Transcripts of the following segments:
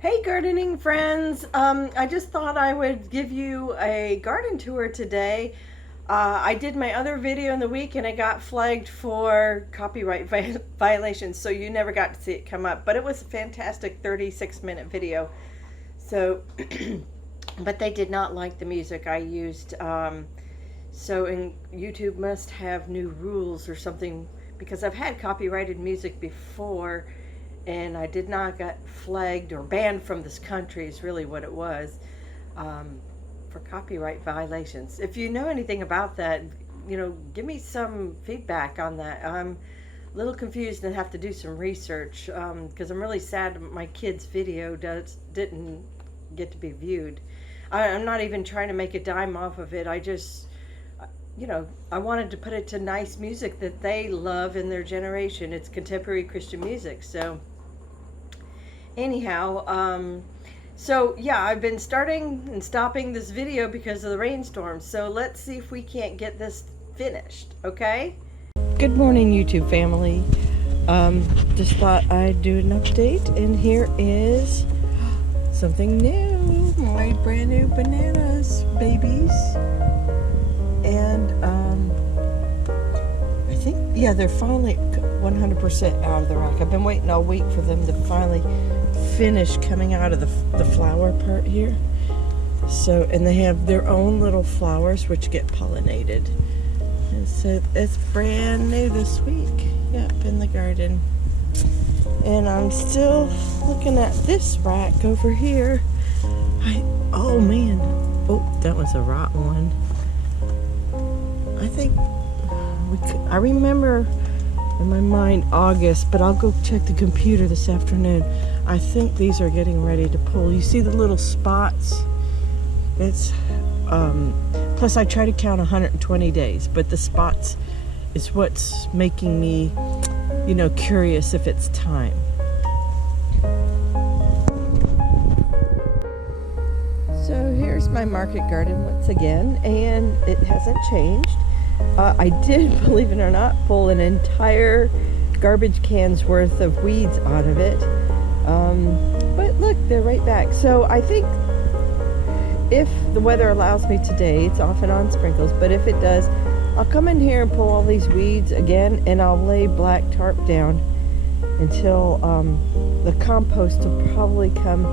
Hey gardening friends, I just thought I would give you a garden tour today. I did my other video in the week and I got flagged for copyright violations, so you never got to see it come up, but it was a fantastic 36-minute video. So, but they did not like the music I used, so YouTube must have new rules or something, because I've had copyrighted music before and I did not get flagged or banned from this country is really what it was, for copyright violations. If you know anything about that, give me some feedback on that. I'm a little confused and have to do some research, because I'm really sad my kid's video didn't get to be viewed. I'm not even trying to make a dime off of it. I just, I wanted to put it to nice music that they love in their generation. It's contemporary Christian music. So anyhow, so yeah, I've been starting and stopping this video because of the rainstorm. So let's see if we can't get this finished, okay? Good morning, YouTube family. Just thought I'd do an update, and here is something new. My brand new bananas, babies. And I think, yeah, they're finally 100% out of the rack. I've been waiting all week for them to finally finish coming out of the flower part here. So, and they have their own little flowers which get pollinated. And so it's brand new this week. Yep, in the garden. And I'm still looking at this rack over here. Oh man. Oh, that was a rotten one. I think I remember in my mind August, but I'll go check the computer this afternoon. I think these are getting ready to pull. You see the little spots? It's plus I try to count 120 days, but the spots is what's making me, curious if it's time. So here's my market garden once again, and it hasn't changed. I did, believe it or not, pull an entire garbage can's worth of weeds out of it. But look, they're right back. So I think if the weather allows me today, it's off and on sprinkles, but if it does, I'll come in here and pull all these weeds again, and I'll lay black tarp down until the compost will probably come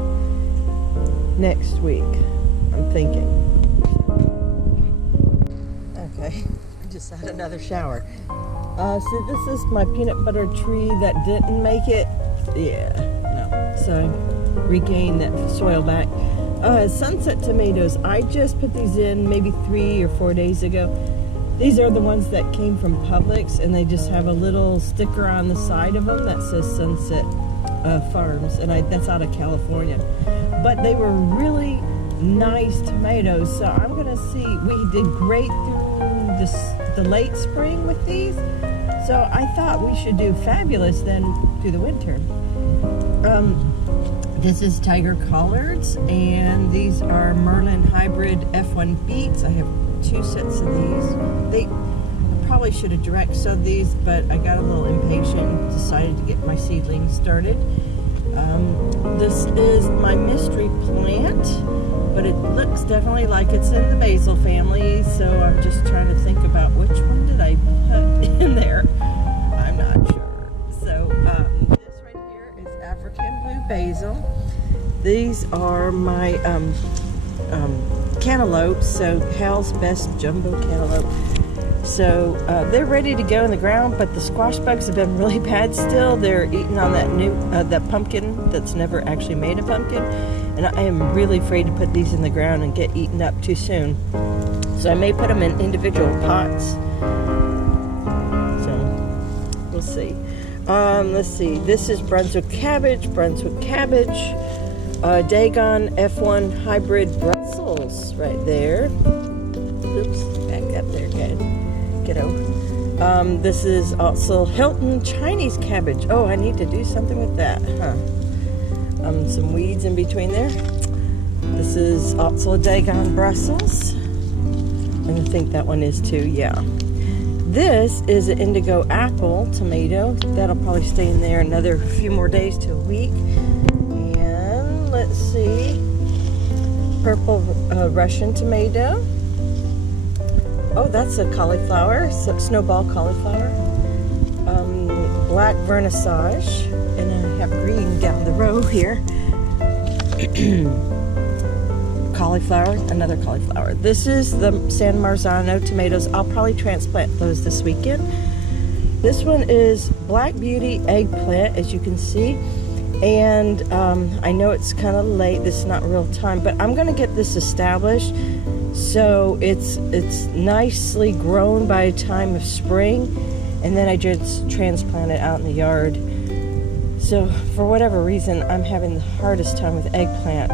next week, I'm thinking. Okay, I just had another shower. So this is my peanut butter tree that didn't make it. Yeah, no. So I regained that soil back. Sunset tomatoes. I just put these in maybe 3 or 4 days ago. These are the ones that came from Publix, and they just have a little sticker on the side of them that says Sunset Farms, and that's out of California. But they were really nice tomatoes, so I'm gonna see. We did great through the late spring with these, so I thought we should do fabulous then through the winter. This is Tiger Collards, and these are Merlin Hybrid F1 beets. I have 2 sets of these. I probably should have direct sowed these, but I got a little impatient, decided to get my seedlings started. This is my mystery plant, but it looks definitely like it's in the Basil family, so I'm just trying to think about which one did I put in there. I'm not sure. So this right here is African blue basil. These are my cantaloupes, so Hale's best jumbo cantaloupe. So they're ready to go in the ground, but the squash bugs have been really bad still. They're eating on that new that pumpkin that's never actually made a pumpkin, and I am really afraid to put these in the ground and get eaten up too soon. So I may put them in individual pots. So we'll see. Let's see. This is Brunswick cabbage. Dagan F1 hybrid Brussels right there. Oops, back up there, good. Kiddo. This is also Hilton Chinese cabbage. Oh, I need to do something with that, huh? Some weeds in between there. This is also Dagan Brussels. And I think that one is too, yeah. This is an Indigo apple tomato. That'll probably stay in there another few more days to a week. And let's see. Purple Russian tomato. Oh, that's a cauliflower, snowball cauliflower. Black Vernissage, and I have green down the row here. Cauliflower, another cauliflower. This is the San Marzano tomatoes. I'll probably transplant those this weekend. This one is Black Beauty eggplant, as you can see. And I know it's kind of late, this is not real time, but I'm gonna get this established so it's nicely grown by the time of spring, and then I just transplant it out in the yard. So for whatever reason, I'm having the hardest time with eggplant.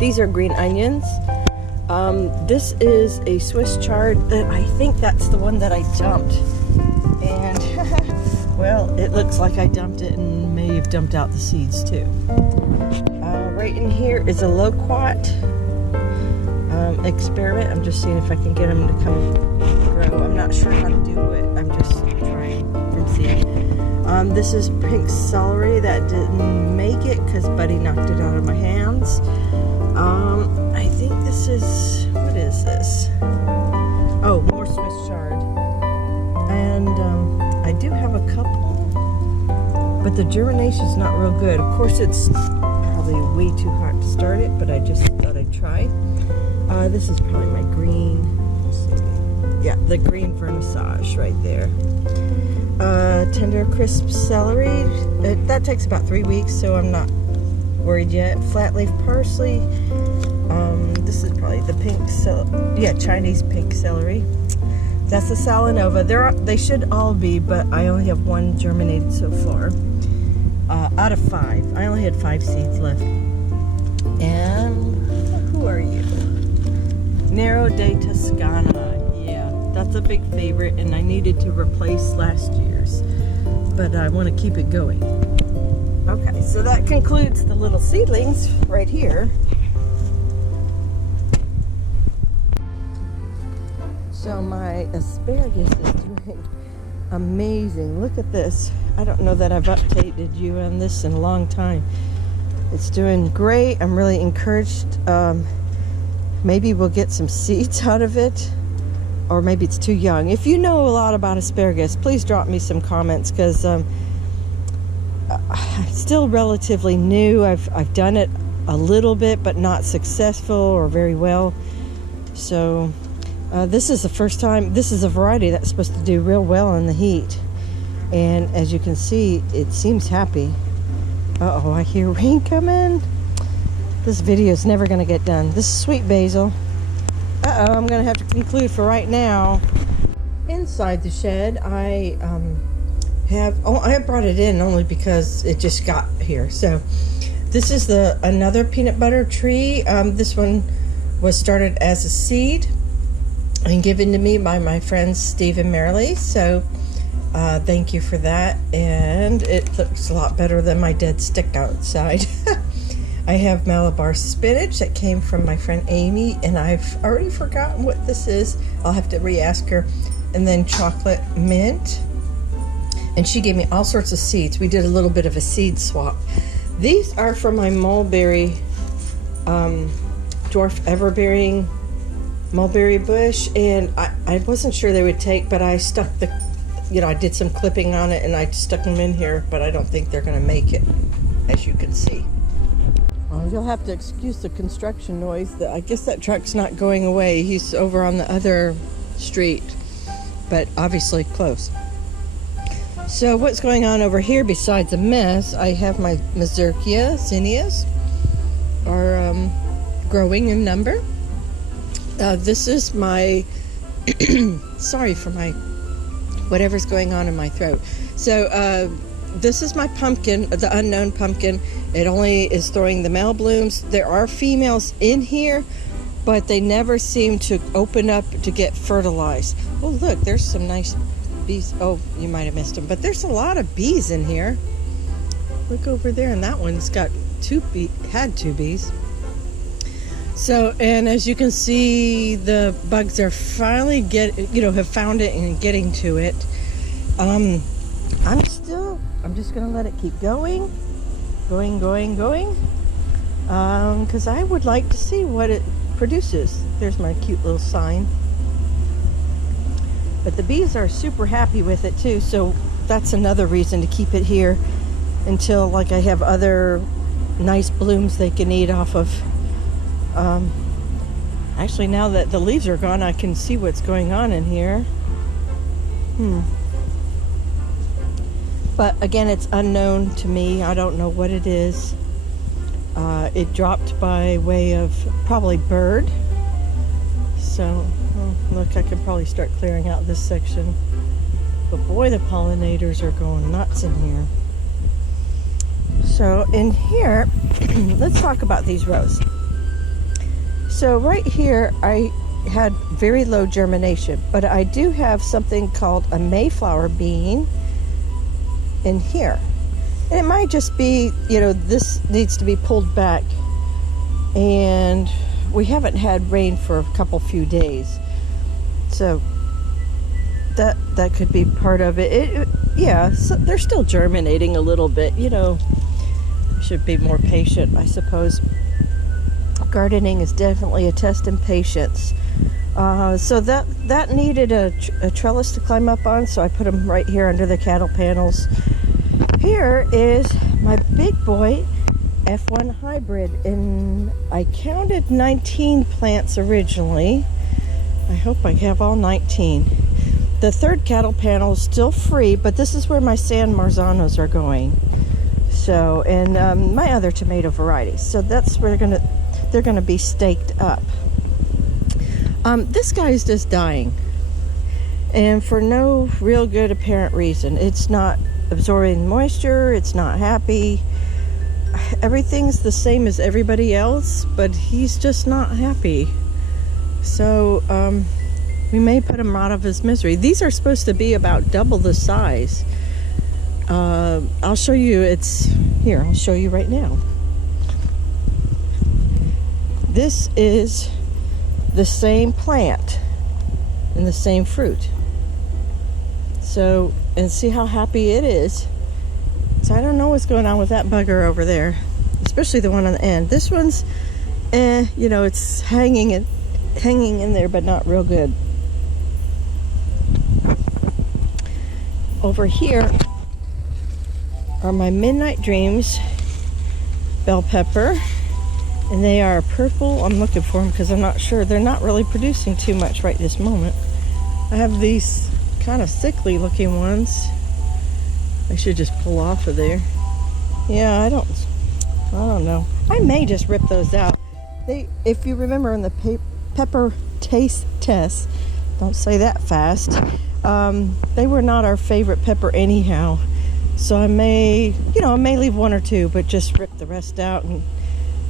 These are green onions. This is a Swiss chard that I think that's the one that I dumped. And well, it looks like I dumped it and may have dumped out the seeds too. Right in here is a loquat experiment. I'm just seeing if I can get them to come grow. I'm not sure how to do it. I'm just trying from seed. This is pink celery that didn't make it because Buddy knocked it out of my hands. I think this is, what is this? Oh, more Swiss chard. And I do have a couple, but the germination is not real good. Of course, it's probably way too hot to start it, but I just thought I'd try. This is probably my green. Let's see. Yeah, the green Vernissage right there. Tendercrisp celery. That takes about 3 weeks, so I'm not worried yet. Flat leaf parsley. This is probably the pink celery. Yeah, Chinese pink celery. That's the Salanova. They should all be, but I only have one germinated so far. Out of 5. I only had 5 seeds left. And who are you? Nero de Toscana. Yeah, that's a big favorite, and I needed to replace last year's, but I want to keep it going. Okay, so that concludes the little seedlings right here. So my asparagus is doing amazing. Look at this. I don't know that I've updated you on this in a long time. It's doing great. I'm really encouraged. Maybe we'll get some seeds out of it, or maybe it's too young. If you know a lot about asparagus, please drop me some comments, because I'm still relatively new. I've done it a little bit, but not successful or very well. So this is the first time. This is a variety that's supposed to do real well in the heat, and as you can see, it seems happy. Uh-oh, I hear rain coming. This video is never going to get done. This is sweet basil. Uh-oh, I'm going to have to conclude for right now. Inside the shed, I brought it in only because it just got here. So this is another peanut butter tree. This one was started as a seed and given to me by my friends Steve and Marilee. So thank you for that. And it looks a lot better than my dead stick outside. I have Malabar spinach that came from my friend Amy, and I've already forgotten what this is. I'll have to re-ask her. And then chocolate mint. And she gave me all sorts of seeds. We did a little bit of a seed swap. These are from my mulberry, dwarf everbearing mulberry bush, and I wasn't sure they would take, but I stuck I did some clipping on it and I stuck them in here, but I don't think they're going to make it, as you can see. Well, you'll have to excuse the construction noise. I guess that truck's not going away. He's over on the other street, but obviously close. So what's going on over here besides a mess? I have my Mazurkia zinnias are growing in number. This is my, sorry for my, whatever's going on in my throat. So this is my pumpkin, the unknown pumpkin. It only is throwing the male blooms. There are females in here, but they never seem to open up to get fertilized. Oh, look, there's some nice bees. Oh, you might have missed them, but there's a lot of bees in here. Look over there, and that one's got had two bees. So, and as you can see, the bugs are finally have found it and getting to it. I'm just gonna let it keep going. going, because I would like to see what it produces. There's my cute little sign. But the bees are super happy with it too, so that's another reason to keep it here until like I have other nice blooms they can eat off of. Actually, now that the leaves are gone, I can see what's going on in here. But again, it's unknown to me. I don't know what it is. It dropped by way of probably bird. So, look, I could probably start clearing out this section. But boy, the pollinators are going nuts in here. So in here, let's talk about these rows. So right here, I had very low germination, but I do have something called a Mayflower bean in here. And it might just be, this needs to be pulled back. And we haven't had rain for a few days. So that could be part of it. So they're still germinating a little bit, Should be more patient, I suppose. Gardening is definitely a test in patience. So that needed a trellis to climb up on, so I put them right here under the cattle panels. Here is my big boy F1 hybrid, and I counted 19 plants originally. I hope I have all 19. The third cattle panel is still free, but this is where my San Marzanos are going. So, and my other tomato varieties. So that's where they're gonna be staked up. This guy is just dying, and for no real good apparent reason. It's not absorbing moisture. It's not happy. Everything's the same as everybody else, but he's just not happy. So we may put him out of his misery. These are supposed to be about double the size. I'll show you. I'll show you right now. This is the same plant and the same fruit. So, and see how happy it is. So I don't know what's going on with that bugger over there, especially the one on the end. This one's, it's hanging in there, but not real good. Over here are my Midnight Dreams bell pepper, and they are purple. I'm looking for them because I'm not sure. They're not really producing too much right this moment. I have these kind of sickly looking ones. I should just pull off of there. Yeah, I don't know. I may just rip those out. If you remember in the pepper taste test, don't say that fast, they were not our favorite pepper anyhow. So I may leave one or two, but just rip the rest out and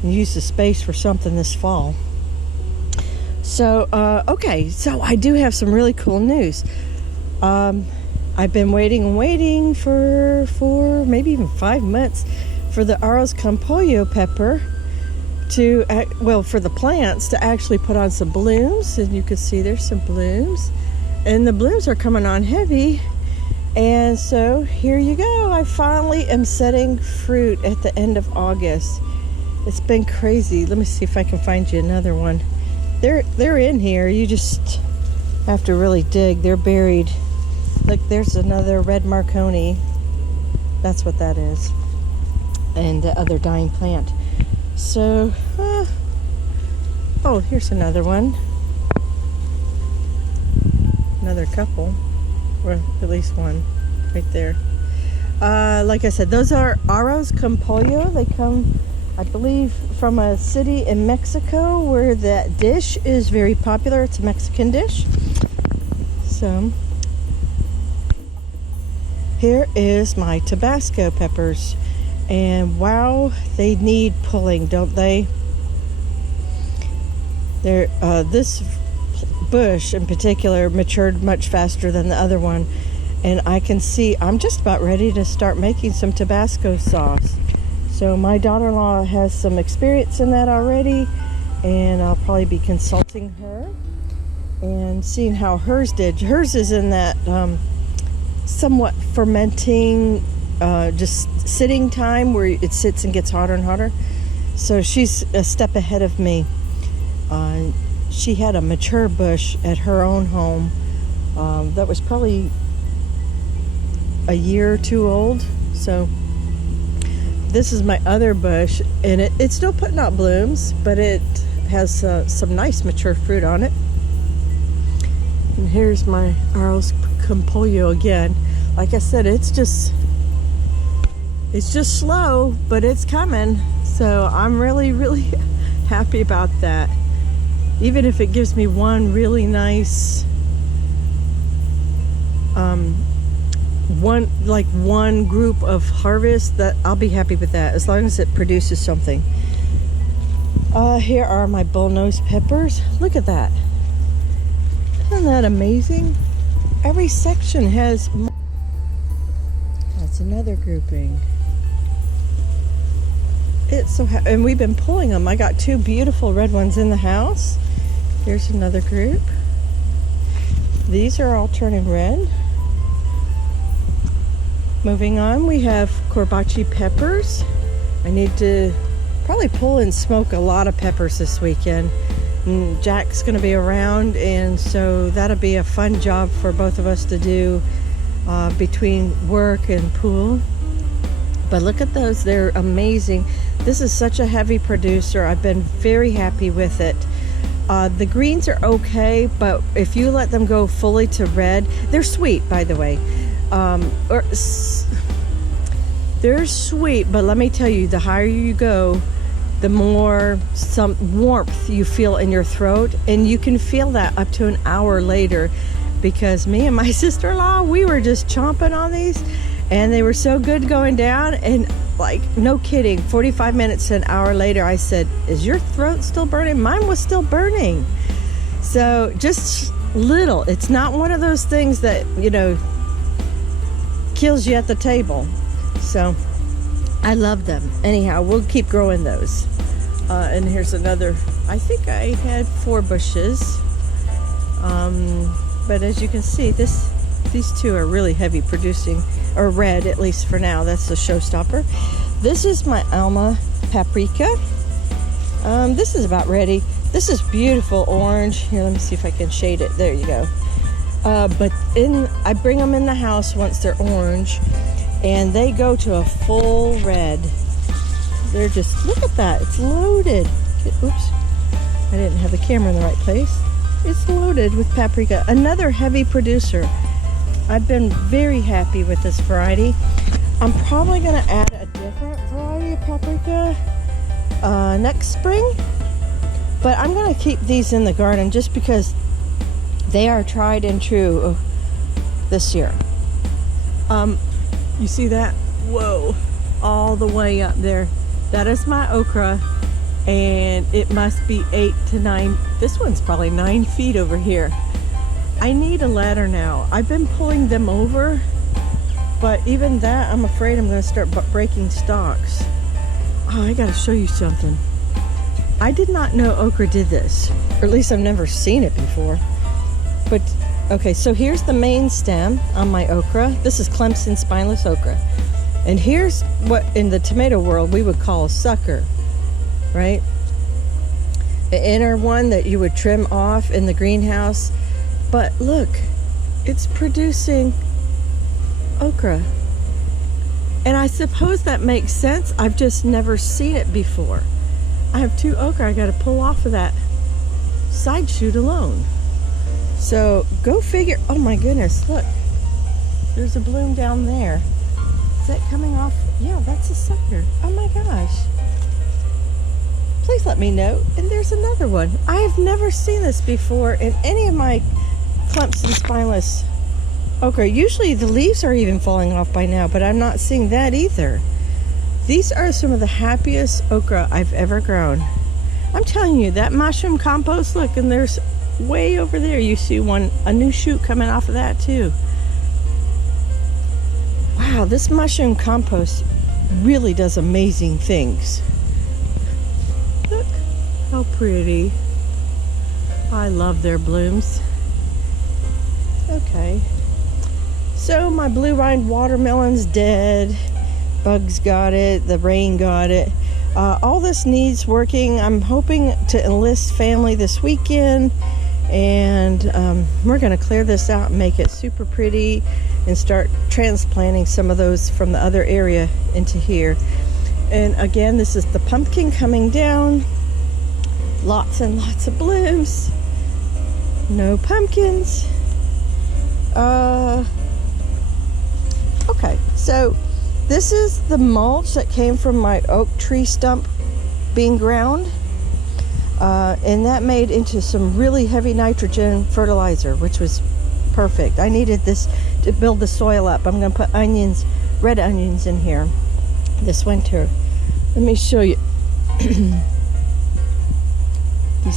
use the space for something this fall. So, okay, so I do have some really cool news. I've been waiting for maybe even 5 months for the Arroz con Pollo pepper for the plants to actually put on some blooms. And you can see there's some blooms. And the blooms are coming on heavy. And so here you go. I finally am setting fruit at the end of August. It's been crazy. Let me see if I can find you another one. They're in here. You just have to really dig. They're buried. Look, there's another red Marconi. That's what that is. And the other dying plant. So, here's another one. Another couple. Or at least one right there. Like I said, those are Arroz con Pollo. They come, I believe, from a city in Mexico where that dish is very popular. It's a Mexican dish. So, here is my Tabasco peppers. And wow, they need pulling, don't they? This bush in particular matured much faster than the other one. And I can see I'm just about ready to start making some Tabasco sauce. So my daughter-in-law has some experience in that already. And I'll probably be consulting her and seeing how hers did. Hers is in that somewhat fermenting, just sitting time where it sits and gets hotter and hotter. So she's a step ahead of me. She had a mature bush at her own home that was probably a year or two old. So this is my other bush, and it's still putting out blooms, but it has some nice mature fruit on it. And here's my Arroz con Pollo again. Like I said, it's just slow, but it's coming. So I'm really, really happy about that. Even if it gives me one really nice, one group of harvest, that I'll be happy with that, as long as it produces something. Here are my bullnose peppers. Look at that. Isn't that amazing? Every section has. That's another grouping. It's so and we've been pulling them. I got two beautiful red ones in the house. Here's another group. These are all turning red. Moving on, we have corbaci peppers. I need to probably pull and smoke a lot of peppers this weekend. And Jack's going to be around, and so that'll be a fun job for both of us to do between work and pool. But look at those, they're amazing. This is such a heavy producer. I've been very happy with it. The greens are okay, but if you let them go fully to red, they're sweet, by the way. They're sweet, but let me tell you, the higher you go, the more some warmth you feel in your throat, and you can feel that up to an hour later, because me and my sister-in-law, we were just chomping on these, and they were so good going down, and like, no kidding, 45 minutes to an hour later, I said, is your throat still burning? Mine was still burning. So just little. It's not one of those things that, you know, kills you at the table. So I love them. Anyhow, we'll keep growing those. And here's another. I think I had 4 bushes. But as you can see, these two are really heavy producing, or red, at least for now. That's the showstopper. This is my Alma paprika. This is about ready. This is beautiful orange. Here, let me see if I can shade it. There you go. But I bring them in the house once they're orange, and they go to a full red. They're just, look at that, it's loaded. Oops, I didn't have the camera in the right place. It's loaded with paprika. Another heavy producer. I've been very happy with this variety. I'm probably going to add a different variety of paprika next spring, but I'm going to keep these in the garden just because they are tried and true this year. You see that? Whoa, all the way up there. That is my okra, and it must be 8 to 9. This one's probably 9 feet over here. I need a ladder now. I've been pulling them over, but even that, I'm afraid I'm going to start breaking stalks. Oh, I got to show you something. I did not know okra did this, or at least I've never seen it before. But okay, so here's the main stem on my okra. This is Clemson spineless okra. And here's what in the tomato world we would call a sucker, right? The inner one that you would trim off in the greenhouse. But look, it's producing okra. And I suppose that makes sense. I've just never seen it before. I have 2 okra I got to pull off of that side shoot alone. So go figure. Oh my goodness, look. There's a bloom down there. Is that coming off? Yeah, that's a sucker. Oh my gosh. Please let me know. And there's another one. I have never seen this before in any of my Clemson spineless okra. Usually the leaves are even falling off by now, but I'm not seeing that either. These are some of the happiest okra I've ever grown. I'm telling you, that mushroom compost, look, and there's way over there, you see a new shoot coming off of that too. Wow, this mushroom compost really does amazing things. Look how pretty. I love their blooms. Okay, so my blue rind watermelon's dead. Bugs got it, the rain got it. All this needs working. I'm hoping to enlist family this weekend, and we're going to clear this out and make it super pretty and start transplanting some of those from the other area into here. And again, this is the pumpkin coming down. Lots and lots of blooms. No pumpkins. Okay, so this is the mulch that came from my oak tree stump being ground. And that made into some really heavy nitrogen fertilizer, which was perfect. I needed this to build the soil up. I'm going to put onions, red onions in here this winter. Let me show you. These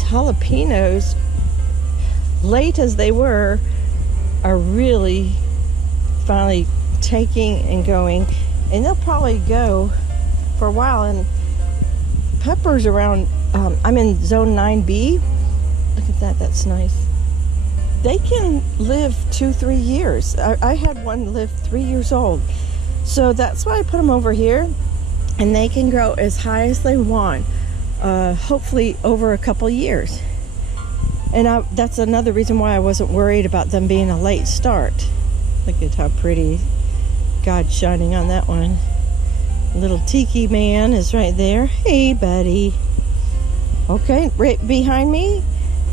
jalapenos, late as they were, are really finally taking and going, and they'll probably go for a while. And peppers around, I'm in zone 9B. Look at that, that's nice. They can live 2-3 years. I had one live 3 years old. So that's why I put them over here, and they can grow as high as they want, hopefully over a couple years. And that's another reason why I wasn't worried about them being a late start. Look at how pretty. God's shining on that one. Little tiki man is right there. Hey, buddy. Okay, right behind me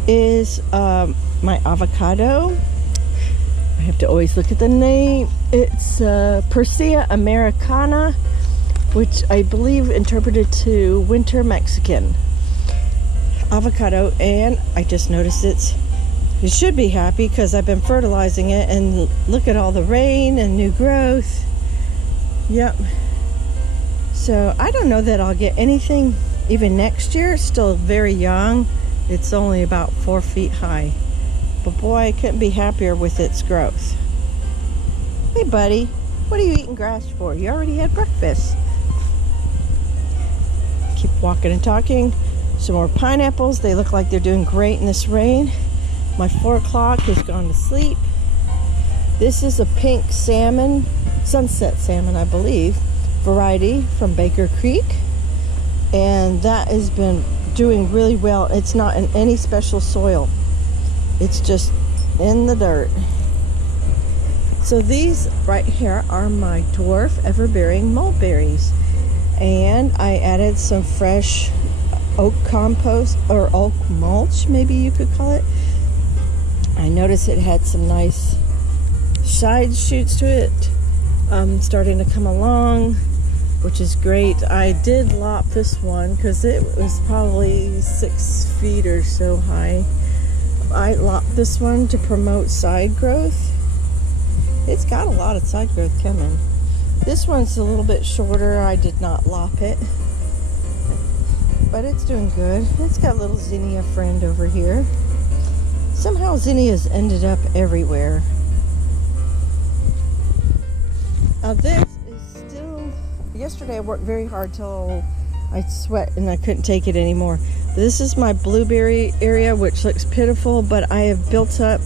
is my avocado. I have to always look at the name. It's Persea americana, which I believe interpreted to winter Mexican avocado. And I just noticed it should be happy because I've been fertilizing it, and look at all the rain and new growth. Yep. So I don't know that I'll get anything even next year. It's still very young. It's only about 4 feet high. But boy, I couldn't be happier with its growth. Hey buddy, what are you eating grass for? You already had breakfast. Keep walking and talking. Some more pineapples. They look like they're doing great in this rain. My 4 o'clock has gone to sleep. This is a pink salmon, sunset salmon, I believe, variety from Baker Creek. And that has been doing really well. It's not in any special soil. It's just in the dirt. So these right here are my dwarf ever-bearing mulberries. And I added some fresh oak compost, or oak mulch, maybe you could call it. I noticed it had some nice side shoots to it, starting to come along, which is great. I did lop this one because it was probably 6 feet or so high. I lopped this one to promote side growth. It's got a lot of side growth coming. This one's a little bit shorter. I did not lop it, but it's doing good. It's got a little zinnia friend over here. Somehow zinnias ended up everywhere. Now this is still, yesterday I worked very hard till I sweat and I couldn't take it anymore. This is my blueberry area, which looks pitiful, but I have built up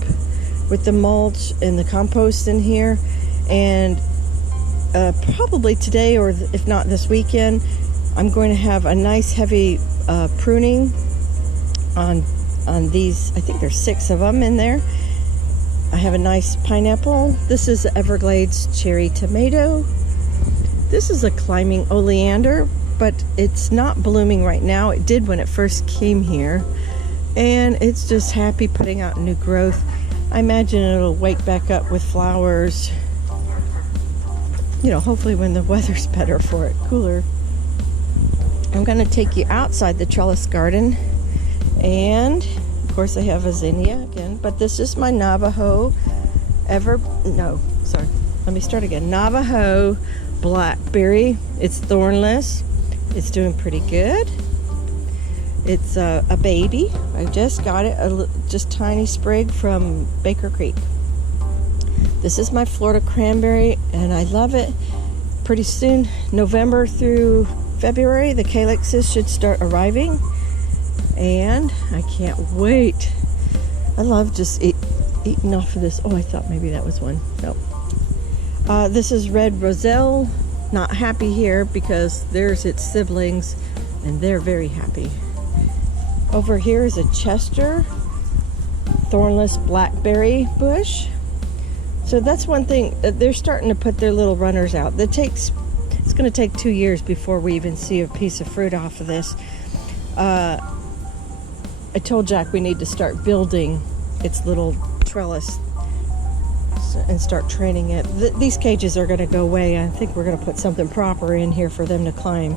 with the mulch and the compost in here. And probably today, or if not this weekend, I'm going to have a nice heavy pruning on these. I think there's 6 of them in there. I have a nice pineapple. This is Everglades cherry tomato. This is a climbing oleander, but it's not blooming right now. It did when it first came here, and it's just happy putting out new growth. I imagine it'll wake back up with flowers, you know, hopefully when the weather's better for it, cooler. I'm going to take you outside the trellis garden, and of course I have a zinnia again, but this is my Navajo Navajo blackberry. It's thornless. It's doing pretty good. It's a baby. I just got it, just tiny sprig from Baker Creek. This is my Florida cranberry, and I love it. Pretty soon, November through February, the calyxes should start arriving, and I can't wait. I love just eating off of this. Oh, I thought maybe that was one. Nope. This is red roselle not happy here because there's its siblings and they're very happy. Over here is a Chester thornless blackberry bush. So that's one thing, they're starting to put their little runners out. It's going to take 2 years before we even see a piece of fruit off of this. I told Jack we need to start building its little trellis and start training it. These cages are going to go away. I think we're going to put something proper in here for them to climb.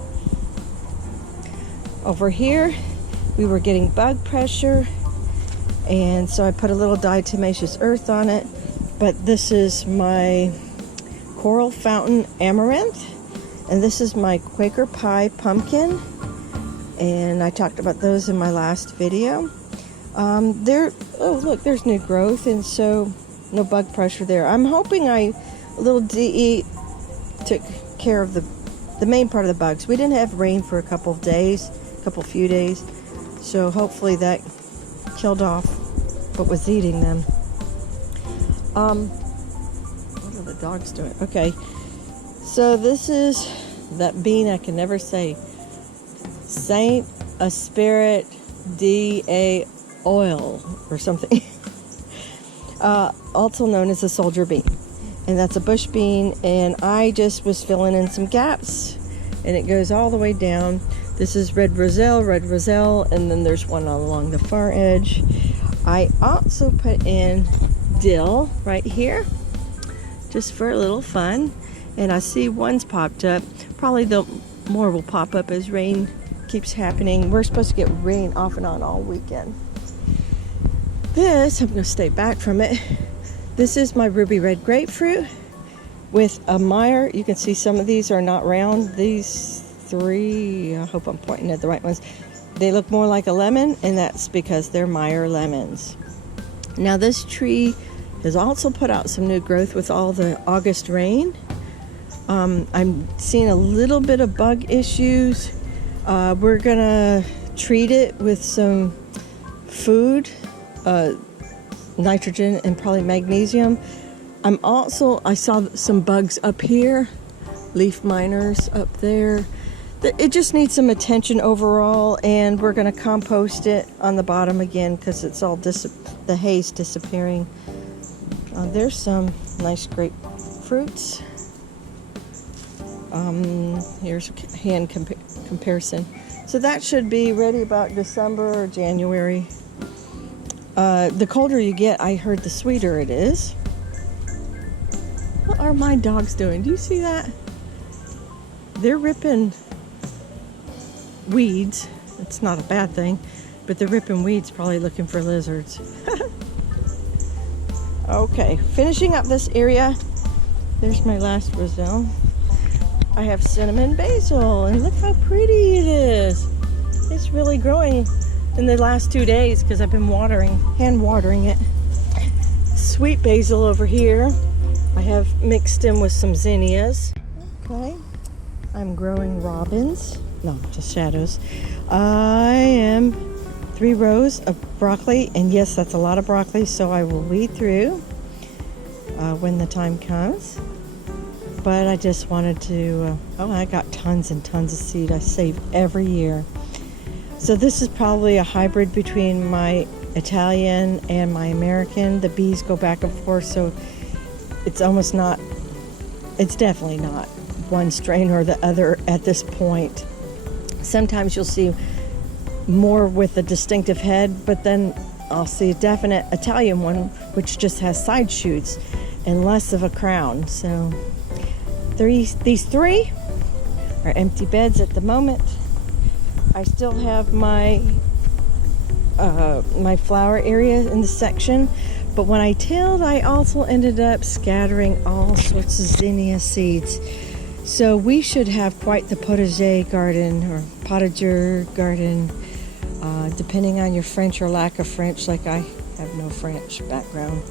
Over here, we were getting bug pressure, and so I put a little diatomaceous earth on it. But this is my Coral Fountain Amaranth, and this is my Quaker Pie Pumpkin, and I talked about those in my last video. Oh look, there's new growth, and so no bug pressure there. I'm hoping a little DE took care of the main part of the bugs. We didn't have rain for a few days, so hopefully that killed off what was eating them. What are the dogs doing? Okay, so this is that bean I can never say. Saint-esprit DA oil or something. Also known as a soldier bean. And that's a bush bean, and I just was filling in some gaps, and it goes all the way down. This is red roselle, and then there's one along the far edge. I also put in dill right here just for a little fun, and I see one's popped up. Probably more will pop up as rain keeps happening. We're supposed to get rain off and on all weekend. This, I'm going to stay back from it. This is my ruby red grapefruit with a mire. You can see some of these are not round. These three, I hope I'm pointing at the right ones. They look more like a lemon, and that's because they're mire lemons. Now this tree has also put out some new growth with all the August rain. I'm seeing a little bit of bug issues. We're gonna treat it with some food, nitrogen and probably magnesium. I saw some bugs up here, leaf miners up there. It just needs some attention overall, and we're going to compost it on the bottom again because it's all the hay's disappearing. There's some nice grapefruits. Here's a hand comparison. So that should be ready about December or January. The colder you get, I heard, the sweeter it is. What are my dogs doing? Do you see that? They're ripping weeds. It's not a bad thing, but they're ripping weeds, probably looking for lizards. Okay, finishing up this area. There's my last roselle. I have cinnamon basil, and look how pretty it is. It's really growing in the last 2 days because I've been hand watering it. Sweet basil over here. I have mixed in with some zinnias. Okay, I'm growing robins. No, just shadows. I am 3 rows of broccoli, and yes, that's a lot of broccoli, so I will weed through when the time comes. But I just wanted to, I got tons and tons of seed I save every year. So this is probably a hybrid between my Italian and my American. The bees go back and forth, so it's definitely not one strain or the other at this point. Sometimes you'll see more with a distinctive head, but then I'll see a definite Italian one which just has side shoots and less of a crown. So these 3 are empty beds at the moment. I still have my my flower area in the section, but when I tilled, I also ended up scattering all sorts of zinnia seeds. So we should have quite the potager garden or potager garden, depending on your French or lack of French. Like I have no French background.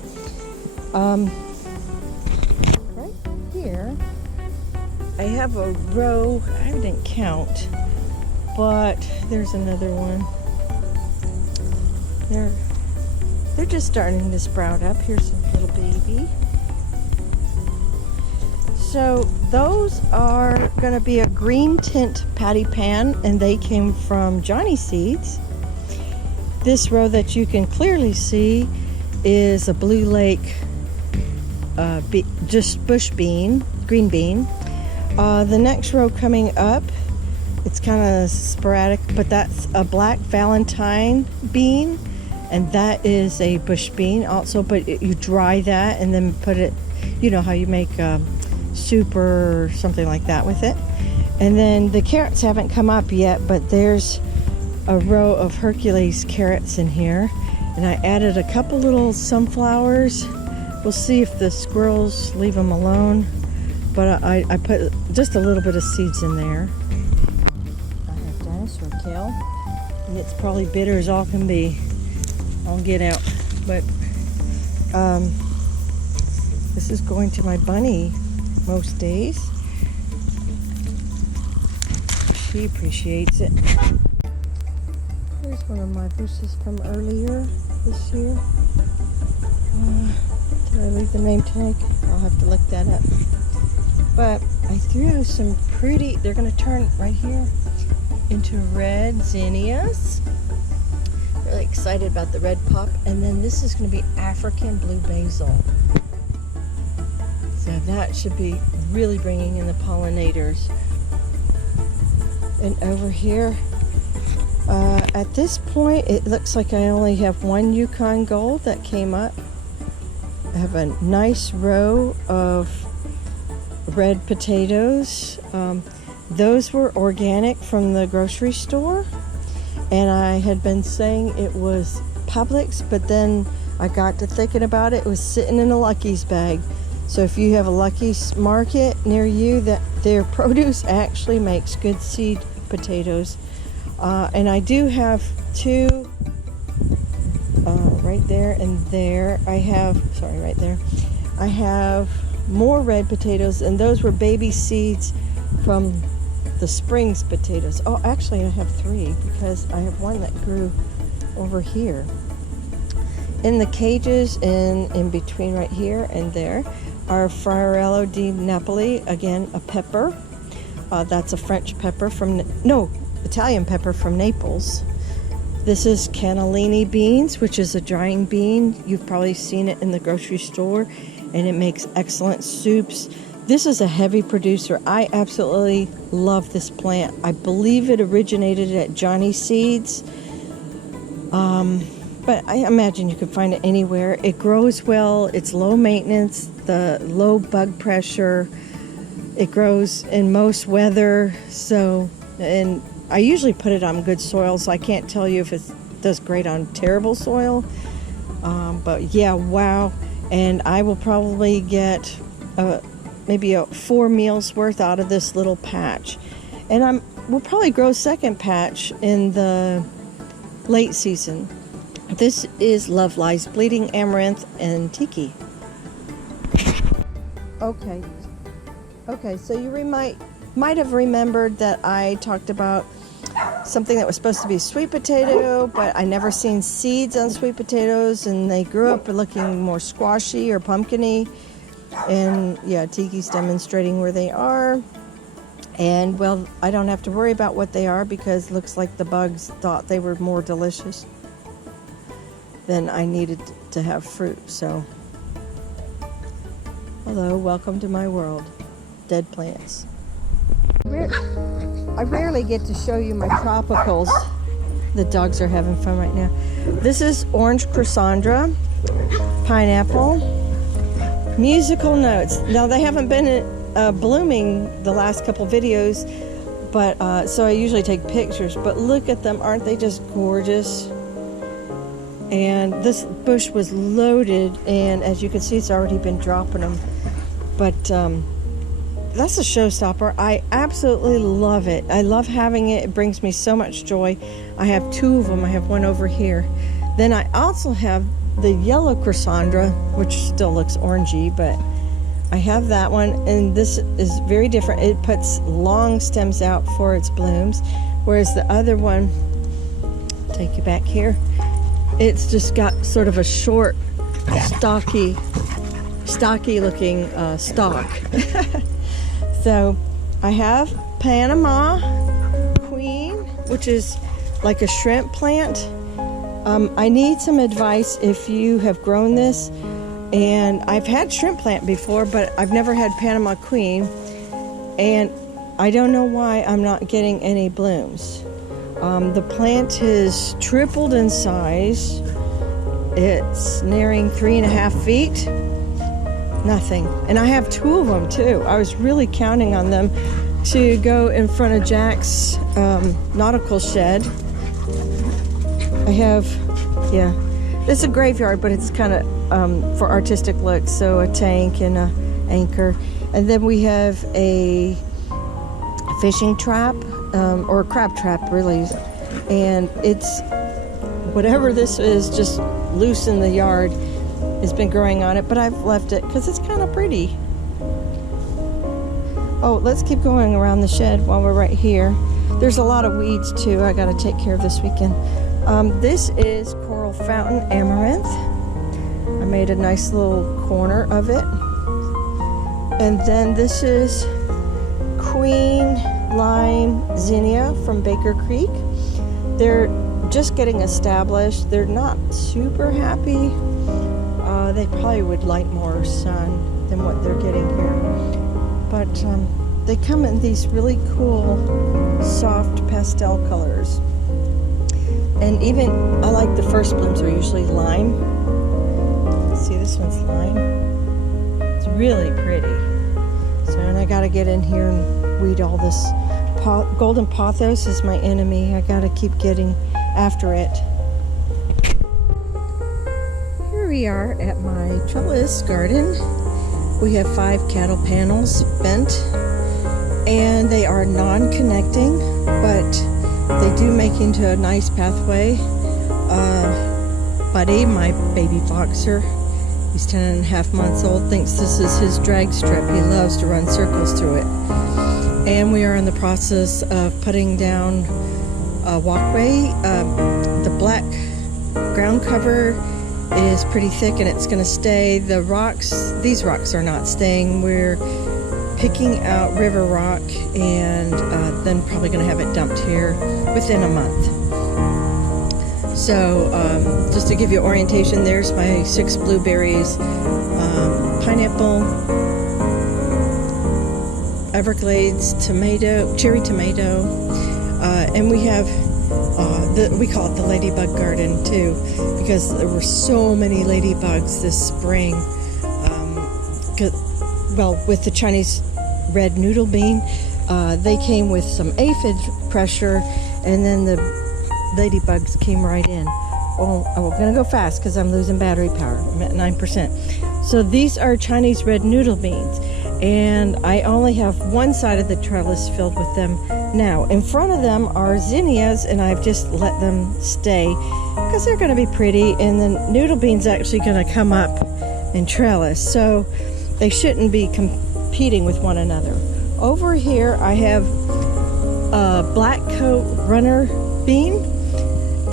Right here, I have a row. I didn't count, but there's another one. They're just starting to sprout up. Here's a little baby. So those are going to be a green tint patty pan, and they came from Johnny Seeds. This row that you can clearly see is a Blue Lake just bush bean, green bean. The next row coming up, it's kind of sporadic, but that's a Black Valentine bean, and that is a bush bean also, but you dry that and then put it, you know how you make soup or something like that with it. And then the carrots haven't come up yet, but there's a row of Hercules carrots in here, and I added a couple little sunflowers. We'll see if the squirrels leave them alone, but I put just a little bit of seeds in there. I have dinosaur kale, and it's probably bitter as all can be. I'll get out, but this is going to my bunny most days. She appreciates it. Here's one of my bushes from earlier this year. Did I leave the name tag? I'll have to look that up. But I threw some pretty, they're going to turn right here into red zinnias. Really excited about the red pop. And then this is going to be African blue basil. So that should be really bringing in the pollinators. And over here, at this point, it looks like I only have one Yukon Gold that came up. I have a nice row of red potatoes. Those were organic from the grocery store, and I had been saying it was Publix, but then I got to thinking about it. It was sitting in a Lucky's bag. So if you have a Lucky's Market near you, that their produce actually makes good seed potatoes. And I do have two right there and there. I have more red potatoes, and those were baby seeds from the Springs potatoes. Oh, actually I have three, because I have one that grew over here. In the cages and in between right here and there are Friello di Napoli, again a pepper. That's a French pepper from, Italian pepper from Naples. This is cannellini beans, which is a drying bean. You've probably seen it in the grocery store, and it makes excellent soups. This is a heavy producer. I absolutely love this plant. I believe it originated at Johnny Seeds, but I imagine you could find it anywhere. It grows well. It's low maintenance, the low bug pressure. It grows in most weather. And I usually put it on good soil, so I can't tell you if it does great on terrible soil. But yeah, wow. And I will probably get maybe 4 meals worth out of this little patch. And we'll probably grow a second patch in the late season. This is Love Lies, Bleeding Amaranth, and Tiki. Okay, so you might have remembered that I talked about something that was supposed to be sweet potato, but I never seen seeds on sweet potatoes, and they grew up looking more squashy or pumpkiny. And yeah, Tiki's demonstrating where they are. And well, I don't have to worry about what they are, because it looks like the bugs thought they were more delicious than I needed to have fruit. So, hello, welcome to my world. Dead plants. I rarely get to show you my tropicals. The dogs are having fun right now. This is orange Chrysandra, pineapple, musical notes. Now they haven't been blooming the last couple videos, but so I usually take pictures. But look at them, aren't they just gorgeous? And this bush was loaded, and as you can see, it's already been dropping them. But that's a showstopper. I absolutely love it. I love having it. It brings me so much joy. I have 2 of them. I have one over here. Then I also have the yellow Chrysandra, which still looks orangey, but I have that one, and this is very different. It puts long stems out for its blooms, whereas the other one, take you back here, it's just got sort of a short, stocky looking stalk. So I have Panama Queen, which is like a shrimp plant. I need some advice if you have grown this. And I've had shrimp plant before, but I've never had Panama Queen. And I don't know why I'm not getting any blooms. The plant has tripled in size. It's nearing 3.5 feet. Nothing. And I have 2 of them too. I was really counting on them to go in front of Jack's nautical shed. I have, yeah, it's a graveyard, but it's kind of for artistic looks. So a tank and a anchor. And then we have a fishing trap, or a crab trap really. And it's, whatever this is, just loose in the yard, has been growing on it, but I've left it because it's kind of pretty. Oh, let's keep going around the shed while we're right here. There's a lot of weeds too I got to take care of this weekend. This is Coral Fountain Amaranth. I made a nice little corner of it. And then this is Queen Lime Zinnia from Baker Creek. They're just getting established. They're not super happy. They probably would like more sun than what they're getting here. But they come in these really cool, soft pastel colors. And even, I like the first blooms are usually lime. See, this one's lime. It's really pretty. So, and I gotta get in here and weed all this. Golden pothos is my enemy. I gotta keep getting after it. Here we are at my trellis garden. We have 5 cattle panels bent, and they are non-connecting, but they do make into a nice pathway. Buddy, my baby boxer, he's 10.5 months old, thinks this is his drag strip. He loves to run circles through it. And we are in the process of putting down a walkway. The black ground cover is pretty thick and it's going to stay. The rocks, these rocks are not staying. We're picking out river rock and then probably going to have it dumped here within a month. So just to give you orientation, there's my 6 blueberries, pineapple, Everglades tomato, cherry tomato, and we have we call it the ladybug garden too, because there were so many ladybugs this spring. Well, with the Chinese red noodle bean, they came with some aphid pressure, and then the ladybugs came right in. Oh, I'm gonna go fast because I'm losing battery power. I'm at 9%. So these are Chinese red noodle beans, and I only have one side of the trellis filled with them now. In front of them are zinnias, and I've just let them stay because they're going to be pretty, and the noodle beans actually going to come up and trellis, so they shouldn't be competing with one another. Over here I have a black coat runner bean,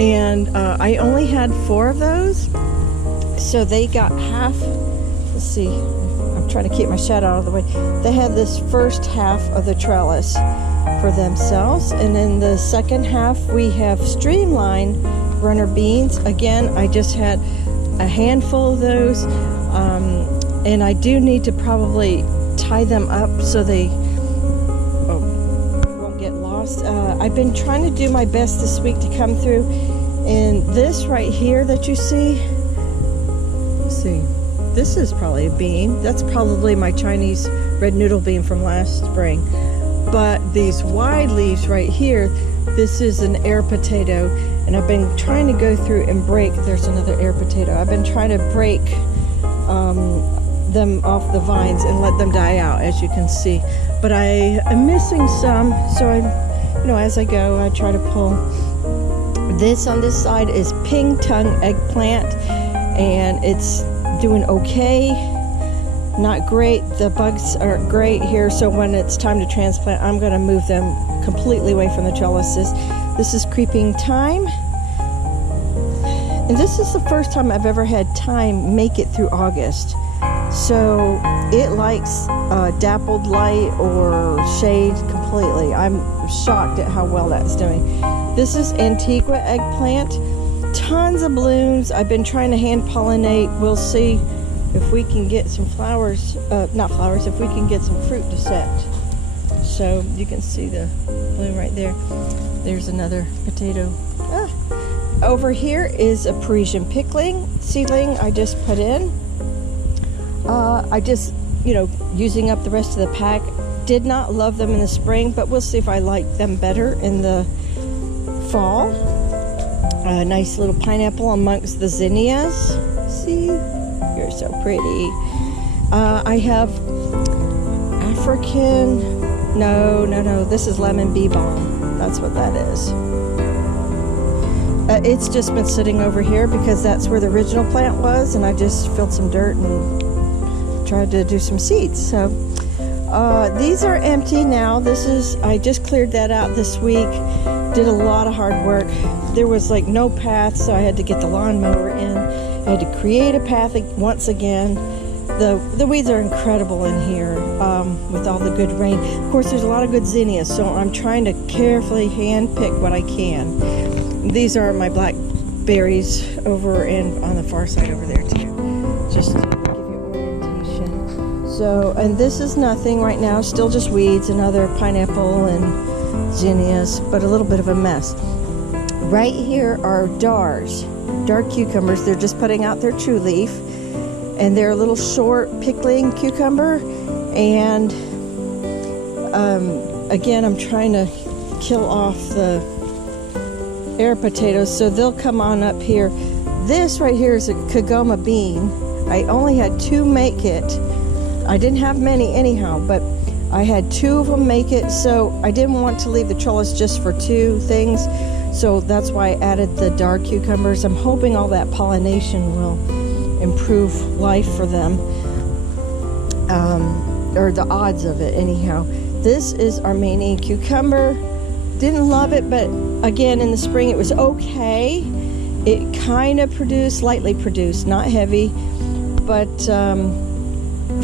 and I only had 4 of those, so they got half. Let's see, I'm trying to keep my shadow out of the way. They had this first half of the trellis for themselves, and then the second half we have Streamline runner beans. Again, I just had a handful of those, and I do need to probably tie them up so they won't get lost. I've been trying to do my best this week to come through, and this right here that you see, let's see, this is probably a bean. That's probably my Chinese red noodle bean from last spring. But these wide leaves right here, this is an air potato, and I've been trying to go through and break. There's another air potato. I've been trying to break them off the vines and let them die out, as you can see. But I am missing some, so as I go, I try to pull. This on this side is Ping Tung eggplant, and it's doing okay. Not great. The bugs aren't great here, so when it's time to transplant, I'm going to move them completely away from the trellises. This is creeping thyme, and this is the first time I've ever had thyme make it through August. So it likes dappled light or shade completely. I'm shocked at how well that's doing. This is Antigua eggplant. Tons of blooms. I've been trying to hand pollinate. We'll see if we can get some flowers, not flowers, if we can get some fruit to set. So you can see the bloom right there. There's another potato. Over here is a Parisian pickling seedling I just put in. I just, using up the rest of the pack. Did not love them in the spring, but we'll see if I like them better in the fall. A nice little pineapple amongst the zinnias. See? You're so pretty. I have African, no, this is lemon bee balm. That's what that is. It's just been sitting over here because that's where the original plant was, and I just filled some dirt and tried to do some seeds. So these are empty now. I just cleared that out this week. Did a lot of hard work. There was like no path, so I had to get the lawnmower in. I had to create a path once again. The weeds are incredible in here with all the good rain. Of course, there's a lot of good zinnias, so I'm trying to carefully hand pick what I can. These are my blackberries over and on the far side over there too. Just to give you orientation. So, and this is nothing right now, still just weeds, another pineapple and zinnias, but a little bit of a mess. Right here are dark cucumbers. They're just putting out their true leaf, and they're a little short pickling cucumber. And again, I'm trying to kill off the air potatoes, so they'll come on up here. This right here is a Kigoma bean. I only had 2 make it. I didn't have many anyhow, but I had 2 of them make it, so I didn't want to leave the trellis just for 2 things, so that's why I added the dark cucumbers. I'm hoping all that pollination will improve life for them, or the odds of it anyhow. This is Armenian cucumber. Didn't love it, but again, in the spring it was okay. It kind of lightly produced, not heavy, but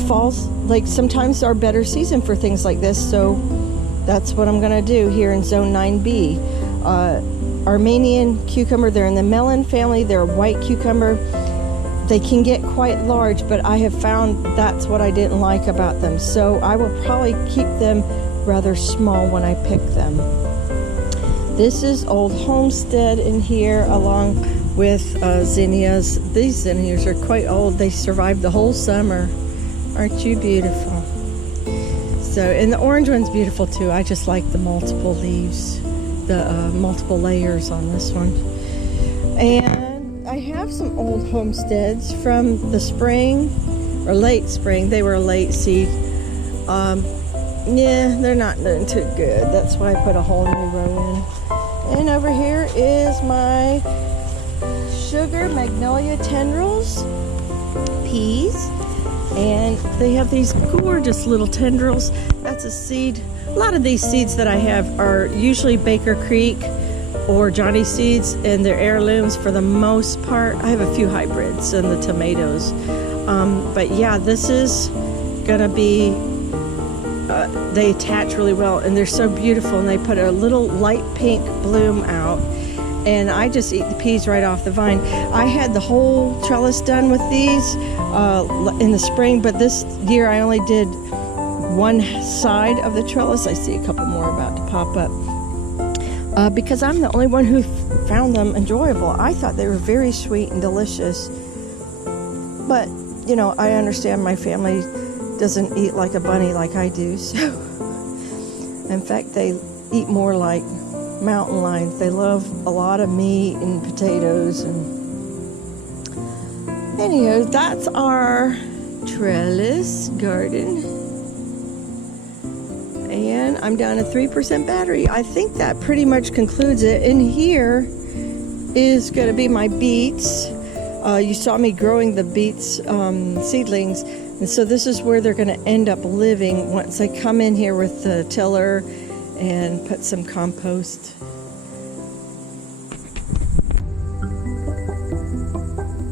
fall's like sometimes our better season for things like this, so that's what I'm gonna do here in zone 9B. Armenian cucumber, they're in the melon family. They're a white cucumber. They can get quite large, but I have found that's what I didn't like about them, so I will probably keep them rather small when I pick them. This is old Homestead in here, along with zinnias. These zinnias are quite old. They survived the whole summer. Aren't you beautiful? So, and the orange one's beautiful too. I just like the multiple leaves, the multiple layers on this one. And I have some old Homesteads from the spring, or late spring. They were a late seed. Yeah, they're not doing too good. That's why I put a whole new row in. And over here is my sugar Magnolia tendrils, peas. And they have these gorgeous little tendrils. That's a seed. A lot of these seeds that I have are usually Baker Creek or Johnny seeds, and they're heirlooms for the most part. I have a few hybrids and the tomatoes. But yeah, this is gonna be, they attach really well, and they're so beautiful, and they put a little light pink bloom out, and I just eat the peas right off the vine. I had the whole trellis done with these in the spring, but this year I only did one side of the trellis. I see a couple more about to pop up because I'm the only one who found them enjoyable. I thought they were very sweet and delicious, but you know, I understand my family doesn't eat like a bunny like I do, so in fact they eat more like mountain lions. They love a lot of meat and potatoes. And anyhow, that's our trellis garden, and I'm down to 3% battery. I think that pretty much concludes it. In here is going to be my beets. You saw me growing the beets seedlings, and so this is where they're going to end up living once I come in here with the tiller and put some compost.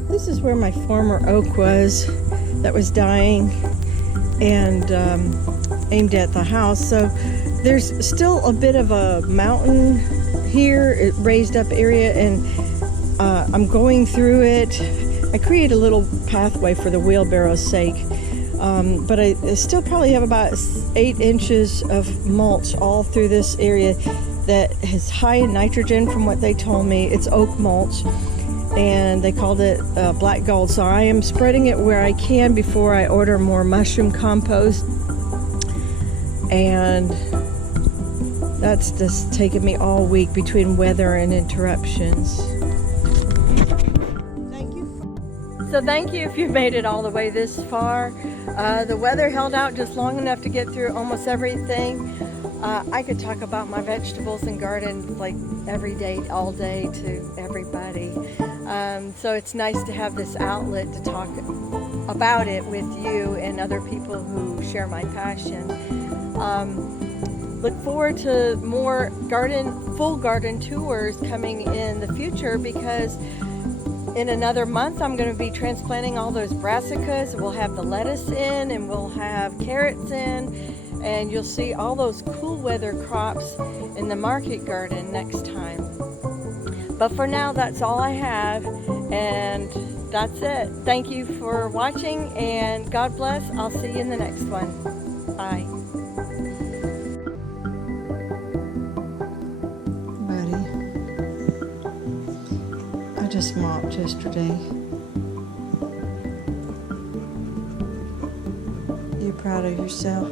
This is where my former oak was. that was dying and aimed at the house. So there's still a bit of a mountain here, raised up area, and I'm going through it. I create a little pathway for the wheelbarrow's sake, but I still probably have about 8 inches of mulch all through this area that is high in nitrogen from what they told me. It's oak mulch, and they called it black gold. So I am spreading it where I can before I order more mushroom compost, and that's just taken me all week between weather and interruptions. So thank you if you made it all the way this far. The weather held out just long enough to get through almost everything. I could talk about my vegetables and garden like every day, all day to everybody. So it's nice to have this outlet to talk about it with you and other people who share my passion. Look forward to more full garden tours coming in the future, because in another month I'm going to be transplanting all those brassicas. We'll have the lettuce in, and we'll have carrots in, and you'll see all those cool weather crops in the market garden next time. But for now, that's all I have, and that's it. Thank you for watching, and God bless. I'll see you in the next one. Bye. I just mopped yesterday. You proud of yourself?